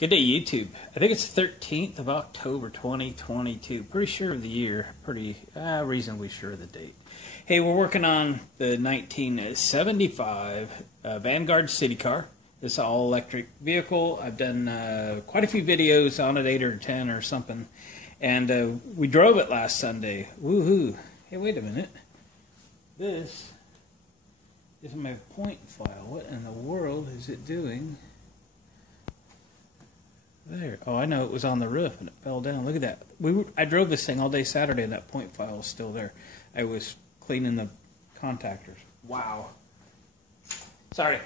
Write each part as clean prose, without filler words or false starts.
Good day, YouTube. I think it's 13th of October, 2022. Pretty sure of the year. Pretty reasonably sure of the date. Hey, we're working on the 1975 Vanguard Citicar. This all-electric vehicle. I've done quite a few videos on it, 8 or 10 or something. And we drove it last Sunday. Woohoo! Hey, wait a minute. This is my point file. What in the world is it doing? There. Oh, I know, it was on the roof and it fell down. Look at that. I drove this thing all day Saturday and that point file was still there. I was cleaning the contactors. Wow. Sorry.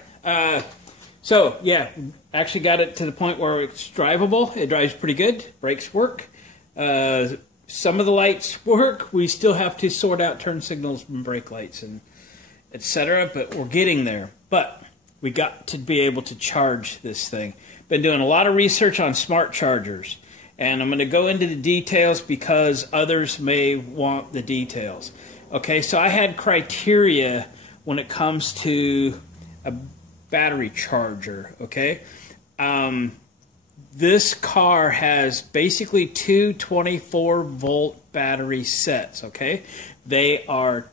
So, yeah, actually got it to the point where it's drivable. It drives pretty good. Brakes work. Some of the lights work. We still have to sort out turn signals and brake lights and etc. But we're getting there. But we got to be able to charge this thing. Been doing a lot of research on smart chargers, and I'm going to go into the details because others may want the details. Okay, so I had criteria when it comes to a battery charger. Okay, this car has basically two 24-volt battery sets. Okay, they are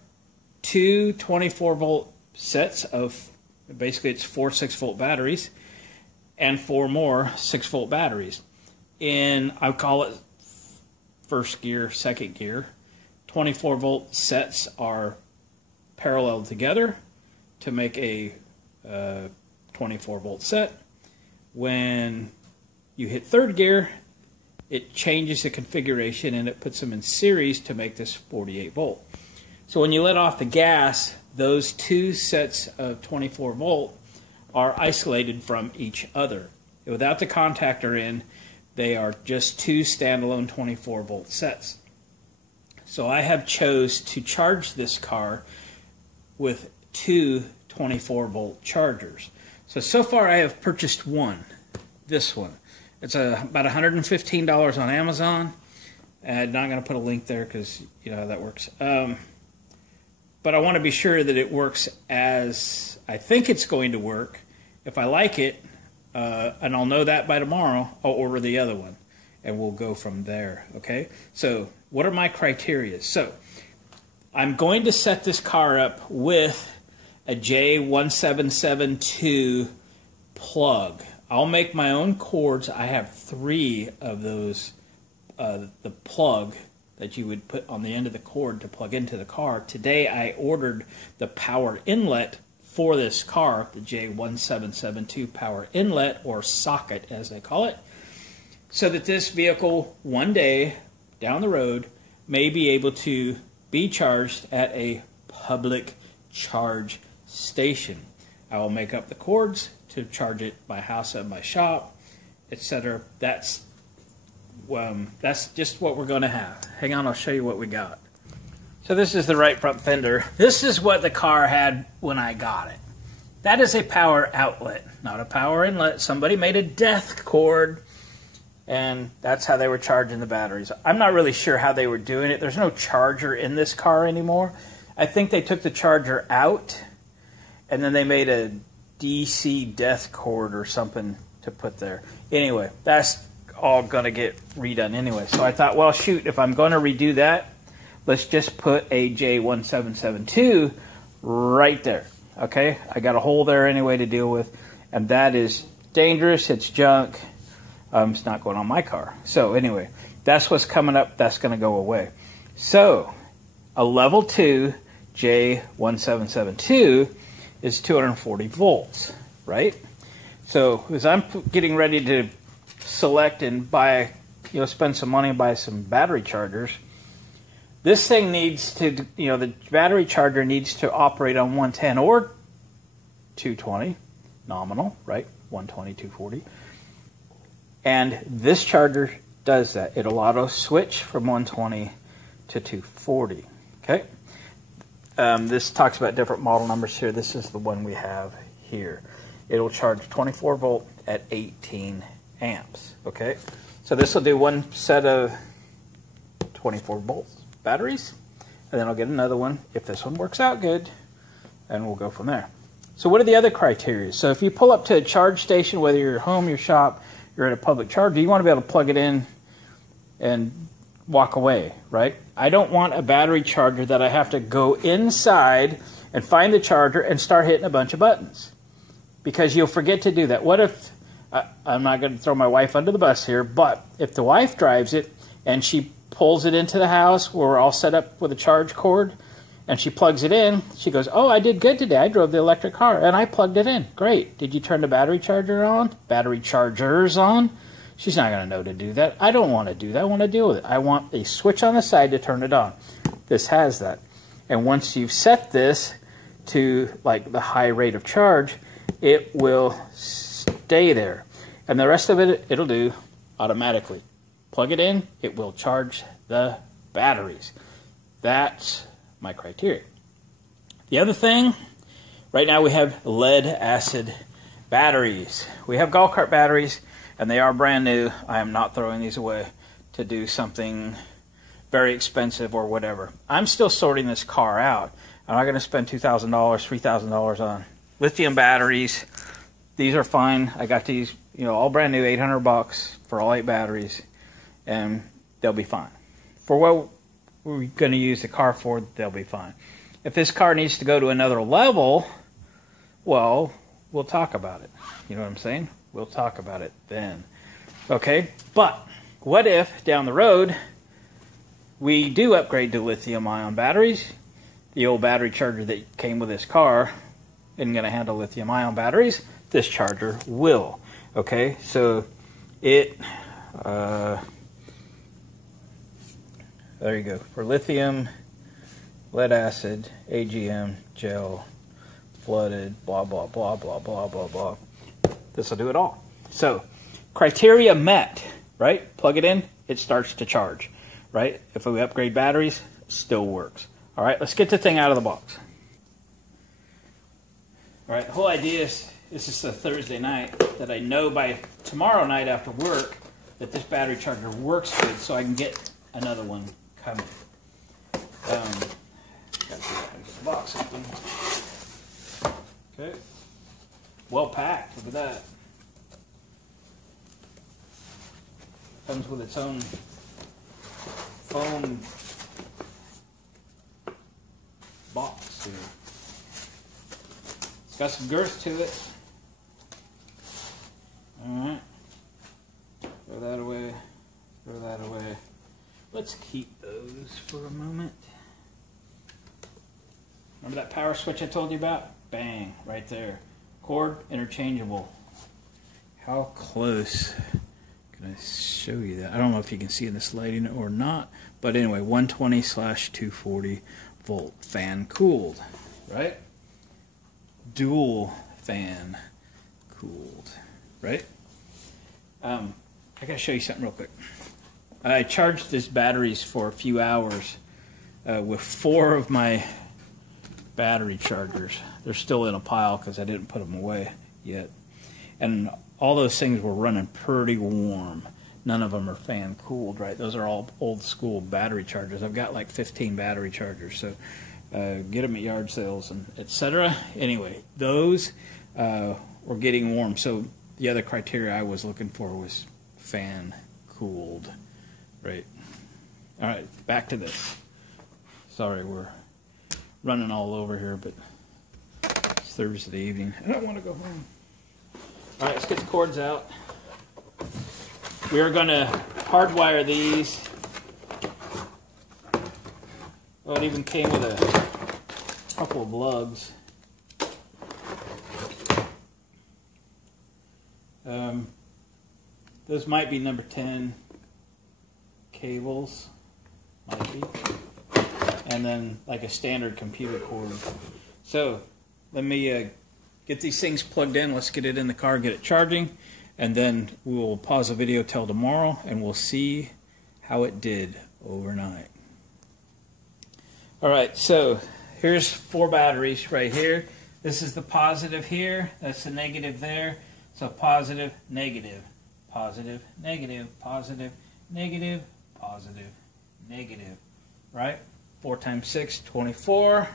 two 24-volt sets of basically it's 4 6-volt batteries. And 4 more 6-volt batteries. In, I call it first gear, second gear. 24-volt sets are parallel together to make a 24-volt set. When you hit third gear, it changes the configuration and it puts them in series to make this 48-volt. So when you let off the gas, those two sets of 24-volt are isolated from each other. Without the contactor in, they are just two standalone 24-volt sets. So I have chose to charge this car with two 24-volt chargers. So far I have purchased one, this one. It's about $115 on Amazon. I'm not going to put a link there because you know how that works. But I want to be sure that it works as I think it's going to work. If I like it, and I'll know that by tomorrow, I'll order the other one, and we'll go from there, okay? So what are my criteria? So I'm going to set this car up with a J1772 plug. I'll make my own cords. I have 3 of those, the plug that you would put on the end of the cord to plug into the car. Today I ordered the power inlet for this car, the J1772 power inlet, or socket as they call it, so that this vehicle one day down the road may be able to be charged at a public charge station. I will make up the cords to charge it my house and my shop, etc. That's just what we're going to have. Hang on, I'll show you what we got. So this is the right front fender. This is what the car had when I got it. That is a power outlet, not a power inlet. Somebody made a death cord, and that's how they were charging the batteries. I'm not really sure how they were doing it. There's no charger in this car anymore. I think they took the charger out, and then they made a DC death cord or something to put there. Anyway, that's all going to get redone anyway. So I thought, well, shoot, if I'm going to redo that, let's just put a J1772 right there. Okay, I got a hole there anyway to deal with, and that is dangerous. It's junk. It's not going on my car. So anyway, that's what's coming up. That's going to go away. So a level 2 J1772 is 240 volts, right? So as I'm getting ready to select and buy, spend some money and buy some battery chargers, this thing needs to, the battery charger needs to operate on 110 or 220, nominal, right? 120, 240. And this charger does that. It'll auto switch from 120 to 240, okay? This talks about different model numbers here. This is the one we have here. It'll charge 24 volt at 18 amps, okay? So this will do one set of 24 volts batteries, and then I'll get another one if this one works out good, and we'll go from there. So what are the other criteria? So if you pull up to a charge station, whether you're home, your shop, you're at a public charger, you want to be able to plug it in and walk away, right? I don't want a battery charger that I have to go inside and find the charger and start hitting a bunch of buttons, because you'll forget to do that. What if, I'm not going to throw my wife under the bus here, but if the wife drives it and she pulls it into the house where we're all set up with a charge cord and she plugs it in, she goes, oh, I did good today. I drove the electric car and I plugged it in. Great. Did you turn the battery charger on? Battery chargers on? She's not going to know to do that. I don't want to do that. I want to deal with it. I want a switch on the side to turn it on. This has that. And once you've set this to like the high rate of charge, it will stay there. And the rest of it, it'll do automatically. Plug it in, it will charge the batteries. That's my criteria. The other thing, right now we have lead acid batteries. We have golf cart batteries, and they are brand new. I am not throwing these away to do something very expensive or whatever. I'm still sorting this car out. I'm not going to spend $2,000, $3,000 on lithium batteries. These are fine. I got these, you know, all brand new, $800 for all 8 batteries, and they'll be fine. For what we're going to use the car for, they'll be fine. If this car needs to go to another level, well, we'll talk about it. You know what I'm saying? We'll talk about it then. Okay, but what if down the road we do upgrade to lithium-ion batteries? The old battery charger that came with this car isn't going to handle lithium-ion batteries. This charger will. Okay, so it, there you go. For lithium, lead acid, AGM, gel, flooded, blah, blah, blah, blah, blah, blah, blah. This will do it all. So, criteria met, right? Plug it in, it starts to charge, right? If we upgrade batteries, it still works. All right, let's get the thing out of the box. All right, the whole idea is, this is a Thursday night, that I know by tomorrow night after work that this battery charger works good, so I can get another one coming. Gotta figure out how to get the box open. Okay. Well packed, look at that. Comes with its own foam box here. It's got some girth to it. Alright. Throw that away. Throw that away. Let's keep those for a moment. Remember that power switch I told you about? Bang, right there. Cord, interchangeable. How close can I show you that? I don't know if you can see in this lighting or not, but anyway, 120/240 volt fan cooled, right? Dual fan cooled, right? I gotta show you something real quick. I charged this batteries for a few hours with 4 of my battery chargers. They're still in a pile because I didn't put them away yet. And all those things were running pretty warm. None of them are fan cooled, right? Those are all old school battery chargers. I've got like 15 battery chargers, so get them at yard sales and etc. Anyway, those were getting warm. So the other criteria I was looking for was fan cooled, right? All right, back to this. Sorry, we're running all over here, but it's Thursday evening. I don't want to go home. All right, let's get the cords out. We are going to hardwire these. Oh, it even came with a couple of lugs. Those might be number 10 cables, might be. And then like a standard computer cord. So let me get these things plugged in. Let's get it in the car, get it charging, and then we will pause the video till tomorrow and we'll see how it did overnight. Alright, so here's 4 batteries right here. This is the positive here, that's the negative there. So positive, negative, positive, negative, positive, negative, positive, negative, right? 4 times 6, 24.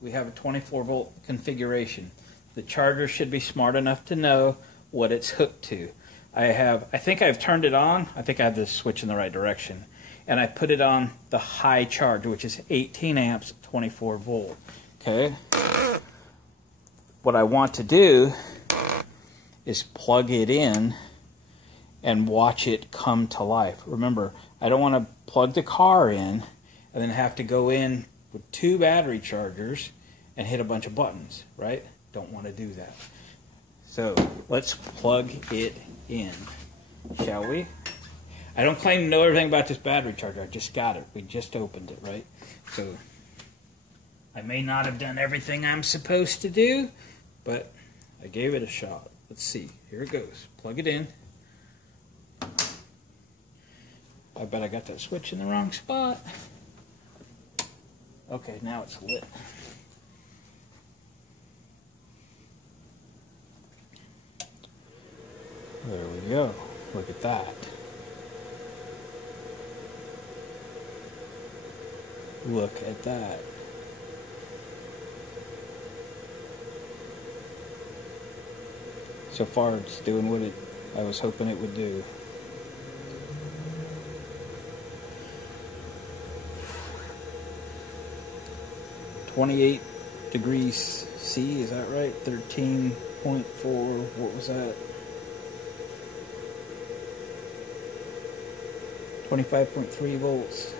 We have a 24 volt configuration. The charger should be smart enough to know what it's hooked to. I think I've turned it on. I think I have this switch in the right direction. And I put it on the high charge, which is 18 amps, 24 volt. Okay. What I want to do is plug it in and watch it come to life. Remember, I don't want to plug the car in and then have to go in with 2 battery chargers and hit a bunch of buttons, right? Don't want to do that. So let's plug it in, shall we? I don't claim to know everything about this battery charger. I just got it. We just opened it, right? So I may not have done everything I'm supposed to do, but I gave it a shot. Let's see. Here it goes. Plug it in. I bet I got that switch in the wrong spot. Okay, now it's lit. There we go. Look at that. Look at that. So far it's doing what I was hoping it would do. .28 degrees C, is that right? 13.4, what was that? 25.3 volts.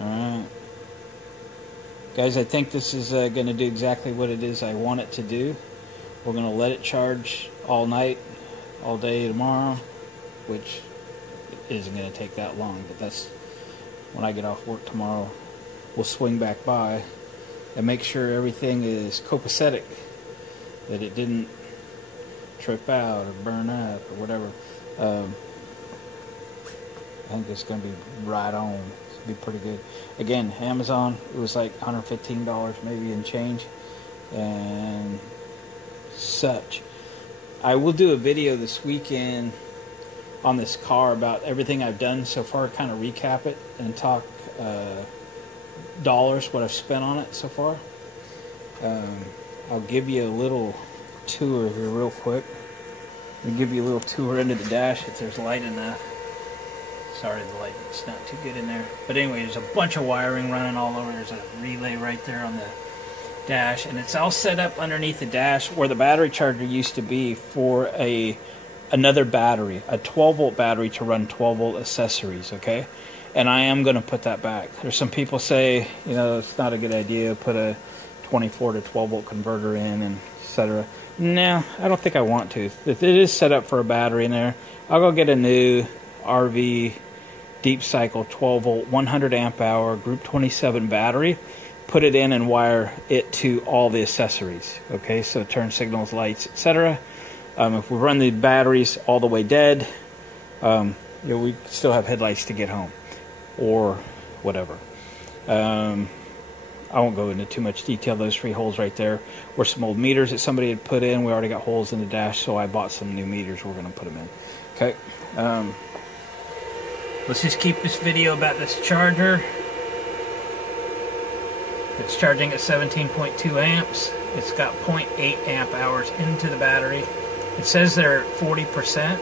Alright. Guys, I think this is going to do exactly what it is I want it to do. We're going to let it charge all night, all day tomorrow, which isn't going to take that long, but that's when I get off work tomorrow. We'll swing back by and make sure everything is copacetic, that it didn't trip out or burn up or whatever. I think it's going to be right on. Be pretty good. Again, Amazon, it was like $115 maybe and change and such. I will do a video this weekend on this car about everything I've done so far, kind of recap it and talk dollars, what I've spent on it so far. I'll give you a little tour here real quick. I'll give you a little tour into the dash if there's light enough. Sorry, the light's not too good in there. But anyway, there's a bunch of wiring running all over. There's a relay right there on the dash. And it's all set up underneath the dash where the battery charger used to be for another battery, a 12-volt battery to run 12-volt accessories, okay? And I am going to put that back. There's some people say, you know, it's not a good idea, put a 24 to 12-volt converter in and etc. No, I don't think I want to. If it is set up for a battery in there, I'll go get a new RV deep cycle 12 volt 100 amp hour group 27 battery, put it in and wire it to all the accessories, okay? So turn signals, lights, etc. If we run the batteries all the way dead, you know, we still have headlights to get home or whatever. I won't go into too much detail. Those 3 holes right there were some old meters that somebody had put in. We already got holes in the dash, so I bought some new meters. We're going to put them in. Okay. Let's just keep this video about this charger. It's charging at 17.2 amps. It's got 0.8 amp hours into the battery. It says they're at 40%.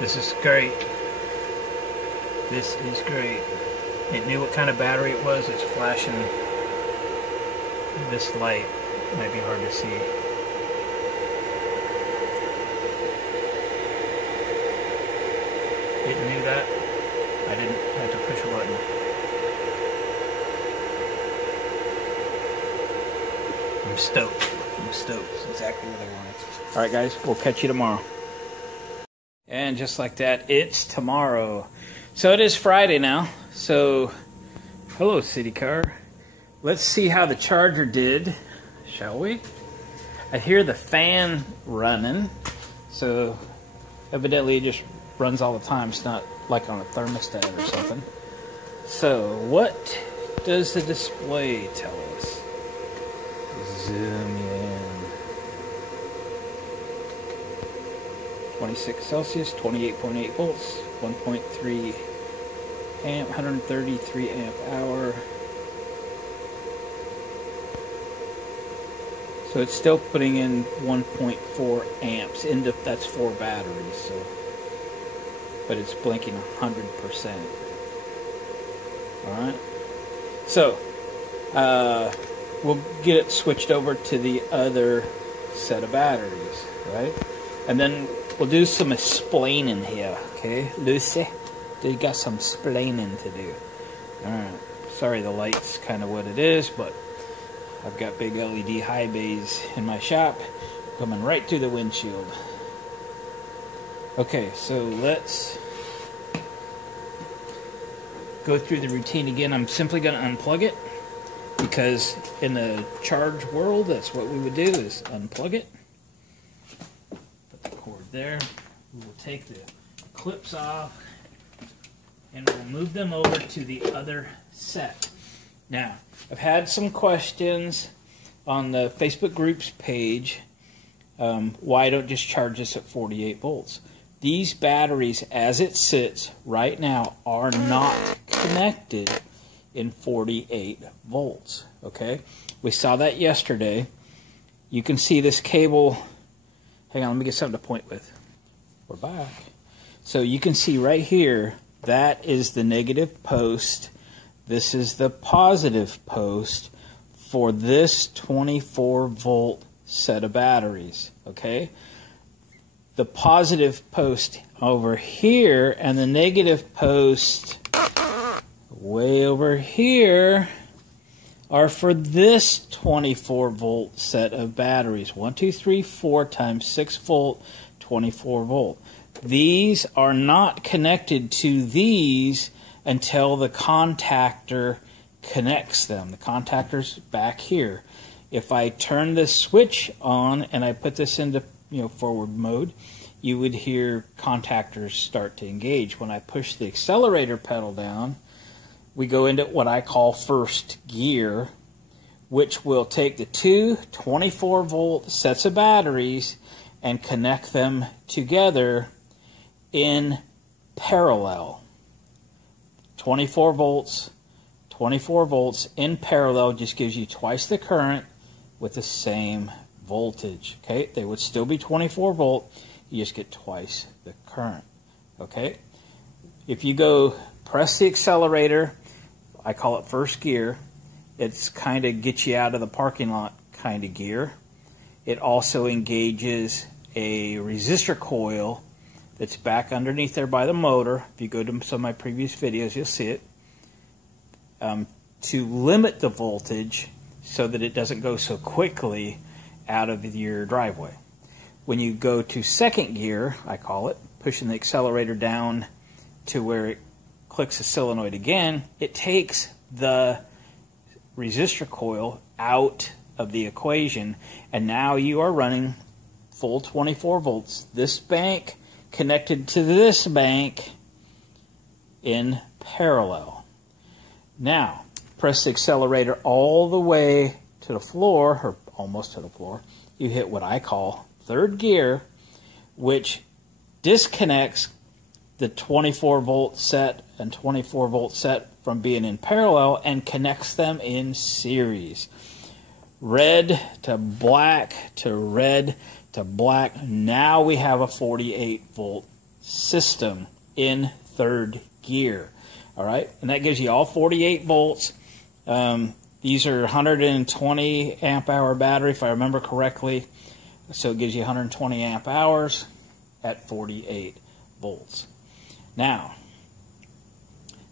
This is great. This is great. It knew what kind of battery it was. It's flashing this light. Might be hard to see. It knew that. I didn't have to push a button. I'm stoked. I'm stoked. It's exactly what I wanted. Alright guys, we'll catch you tomorrow. And just like that, it's tomorrow. So it is Friday now. So, hello Citicar. Let's see how the charger did, shall we? I hear the fan running. So Evidently it just runs all the time. It's not like on a thermostat or something. So what does the display tell us? Zoom in. 26 Celsius, 28.8 volts, 1.3 amp, 133 amp hour. So it's still putting in 1.4 amps into, that's 4 batteries, so, but it's blinking 100%. Alright, so we'll get it switched over to the other set of batteries, right? And then we'll do some explaining here, okay? Lucy, you got some explaining to do. Alright, sorry the light's kind of what it is, but I've got big LED high bays in my shop coming right through the windshield. Okay, so let's go through the routine again. I'm simply going to unplug it because in the charge world, that's what we would do, is unplug it. Put the cord there. We will take the clips off and we'll move them over to the other set. Now, I've had some questions on the Facebook groups page. Why I don't just charge this at 48 volts? These batteries, as it sits right now, are not connected in 48 volts. Okay, we saw that yesterday. You can see this cable. Hang on, let me get something to point with. We're back. So you can see right here, that is the negative post. This is the positive post for this 24 volt set of batteries. Okay, the positive post over here and the negative post way over here are for this 24 volt set of batteries. 1, 2, 3, 4 times 6 volt, 24 volt. These are not connected to these until the contactor connects them. The contactor's back here. If I turn this switch on and I put this into forward mode, you would hear contactors start to engage. When I push the accelerator pedal down, we go into what I call first gear, which will take the two 24 volt sets of batteries and connect them together in parallel. 24 volts in parallel just gives you twice the current with the same voltage. Okay, they would still be 24 volt, you just get twice the current. Okay, if you go press the accelerator, I call it first gear, it's kind of gets you out of the parking lot kind of gear. It also engages a resistor coil that's back underneath there by the motor. If you go to some of my previous videos, you'll see it. To limit the voltage so that it doesn't go so quickly out of your driveway. When you go to second gear, I call it, pushing the accelerator down to where it clicks the solenoid again, it takes the resistor coil out of the equation, and now you are running full 24 volts. This bank connected to this bank in parallel. Now, press the accelerator all the way to the floor, or almost to the floor. You hit what I call third gear, which disconnects the 24 volt set and 24 volt set from being in parallel and connects them in series. Red to black to red to black. Now we have a 48 volt system in third gear. All right, and that gives you all 48 volts. These are 120 amp hour battery, if I remember correctly. So it gives you 120 amp hours at 48 volts. Now,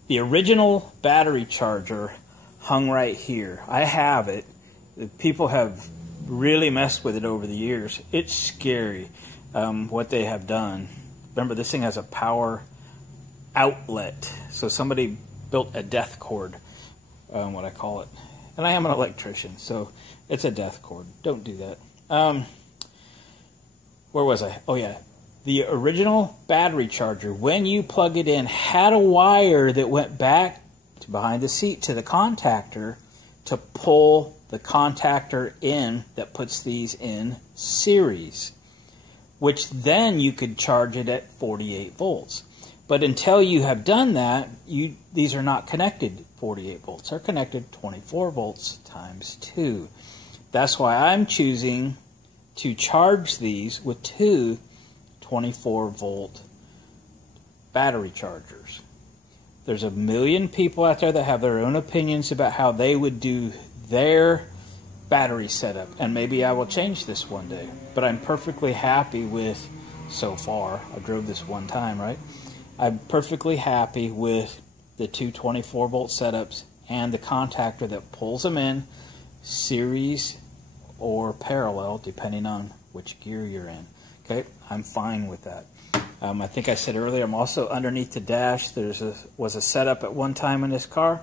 the original battery charger hung right here. I have it. People have really messed with it over the years. It's scary what they have done. Remember, this thing has a power outlet. So somebody built a death cord, what I call it. And I am an electrician, so it's a death cord. Don't do that. Where was I? Oh yeah. The original battery charger, when you plug it in, had a wire that went back to behind the seat to the contactor to pull the contactor in that puts these in series, which then you could charge it at 48 volts. But until you have done that, these are not connected 48 volts. They're connected 24 volts times 2. That's why I'm choosing to charge these with two 24 volt battery chargers. There's a million people out there that have their own opinions about how they would do their battery setup, and maybe I will change this one day, but I'm perfectly happy with, so far, I drove this one time, right? I'm perfectly happy with the two 24 volt setups and the contactor that pulls them in series or parallel depending on which gear you're in. Okay, I'm fine with that. I think I said earlier, I'm also underneath the dash. Was a setup at one time in this car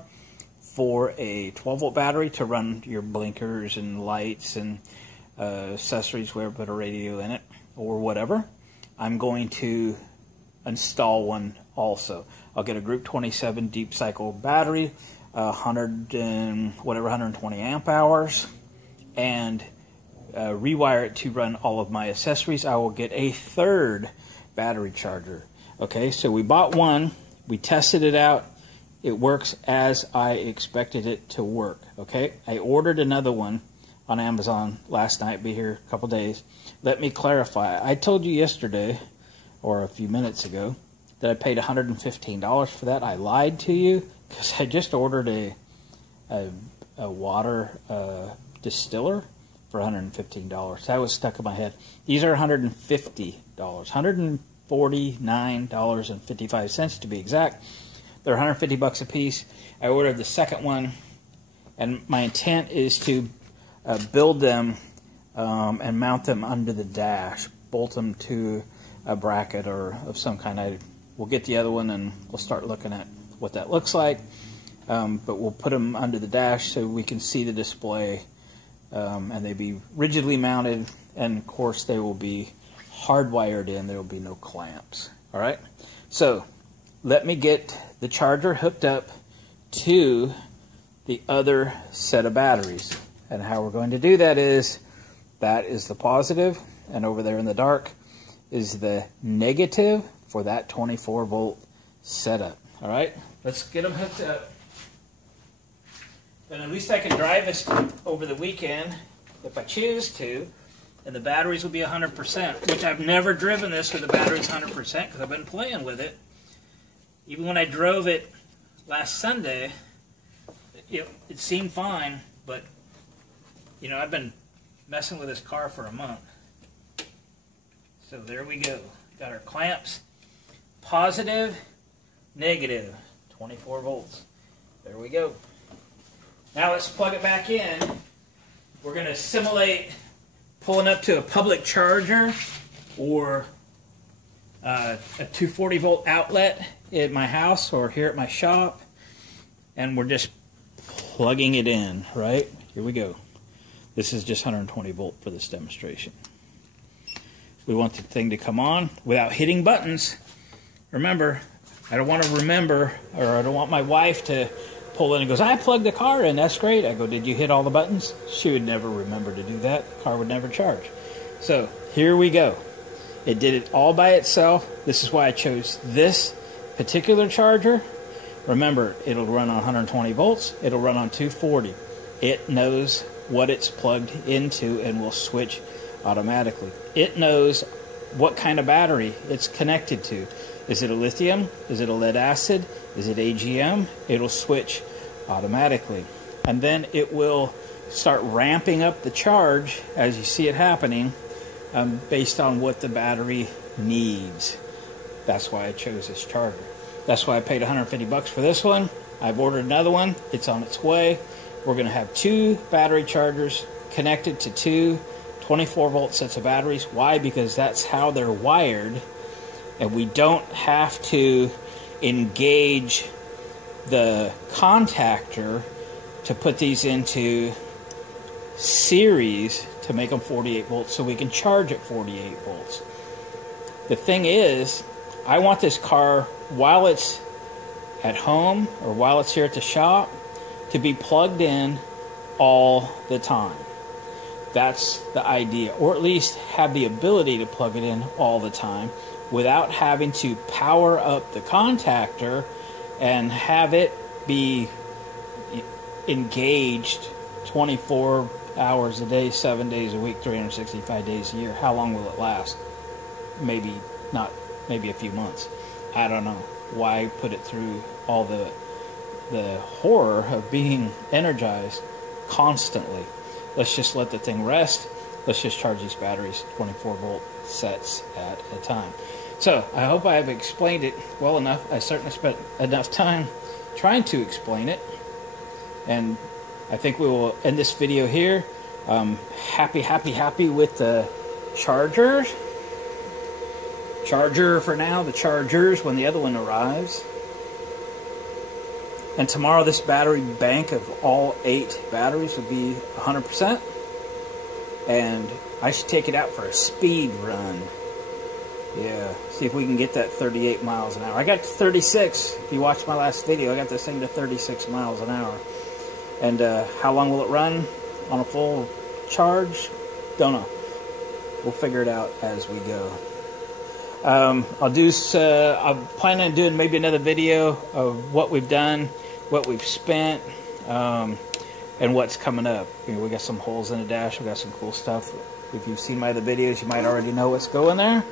for a 12 volt battery to run your blinkers and lights and accessories where put a radio in it or whatever. I'm going to install one also. I'll get a Group 27 deep cycle battery, 120 amp hours, and rewire it to run all of my accessories. I will get a third battery charger. Okay, so we bought one, we tested it out, it works as I expected it to work. Okay, I ordered another one on Amazon last night, be here a couple days. Let me clarify, I told you yesterday, or a few minutes ago, that I paid $115 for that. I lied to you, because I just ordered a water distiller for $115. That was stuck in my head. These are $150, $149.55 to be exact. They're 150 bucks a piece. I ordered the second one, and my intent is to build them and mount them under the dash, bolt them to a bracket or of some kind. We'll get the other one and we'll start looking at what that looks like. But we'll put them under the dash so we can see the display, and they be rigidly mounted, and of course they will be hardwired in. There will be no clamps. All right, so let me get the charger hooked up to the other set of batteries, and how we're going to do that is the positive, and over there in the dark is the negative for that 24 volt setup. All right, let's get them hooked up. And at least I can drive this over the weekend if I choose to, and the batteries will be 100%, which I've never driven this with the batteries 100% because I've been playing with it. Even when I drove it last Sunday, it seemed fine, but you know, I've been messing with this car for a month. So there we go. Got our clamps, positive, negative, 24 volts. There we go. Now let's plug it back in. We're going to simulate pulling up to a public charger or a 240 volt outlet at my house or here at my shop, and we're just plugging it in, right? Here we go. This is just 120 volt for this demonstration. We want the thing to come on without hitting buttons. Remember, I don't want to remember, or I don't want my wife to pull in and goes, I plugged the car in, that's great. I go, did you hit all the buttons? She would never remember to do that. The car would never charge. So here we go. It did it all by itself. This is why I chose this particular charger. Remember, it'll run on 120 volts. It'll run on 240. It knows what it's plugged into and will switch automatically. It knows what kind of battery it's connected to. Is it a lithium? Is it a lead acid? Is it AGM? It'll switch automatically. And then it will start ramping up the charge as you see it happening based on what the battery needs. That's why I chose this charger. That's why I paid 150 bucks for this one. I've ordered another one. It's on its way. We're going to have two battery chargers connected to two 24 volt sets of batteries. Why? Because that's how they're wired, and we don't have to engage the contactor to put these into series to make them 48 volts so we can charge at 48 volts. The thing is, I want this car, while it's at home or while it's here at the shop, to be plugged in all the time. That's the idea, or at least have the ability to plug it in all the time without having to power up the contactor and have it be engaged 24 hours a day, 7 days a week, 365 days a year. How long will it last? Maybe not, maybe a few months. I don't know. Why put it through all the horror of being energized constantly? Let's just let the thing rest. Let's just charge these batteries 24-volt sets at a time. So I hope I have explained it well enough. I certainly spent enough time trying to explain it. And I think we will end this video here. Happy with the chargers. Charger for now, the chargers when the other one arrives. And tomorrow this battery bank of all 8 batteries will be 100%. And I should take it out for a speed run. Yeah, see if we can get that 38 miles an hour. I got to 36. If you watched my last video, I got this thing to 36 miles an hour. And how long will it run on a full charge? Don't know. We'll figure it out as we go. I'm planning on doing maybe another video of what we've done, what we've spent, and what's coming up. You know, we got some holes in the dash. We got some cool stuff. If you've seen my other videos, you might already know what's going there.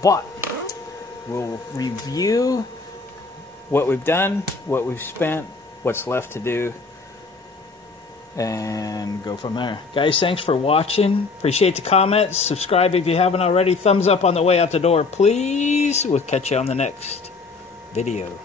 But we'll review what we've done, what we've spent, what's left to do, and go from there. Guys, thanks for watching. Appreciate the comments. Subscribe if you haven't already. Thumbs up on the way out the door, please. We'll catch you on the next video.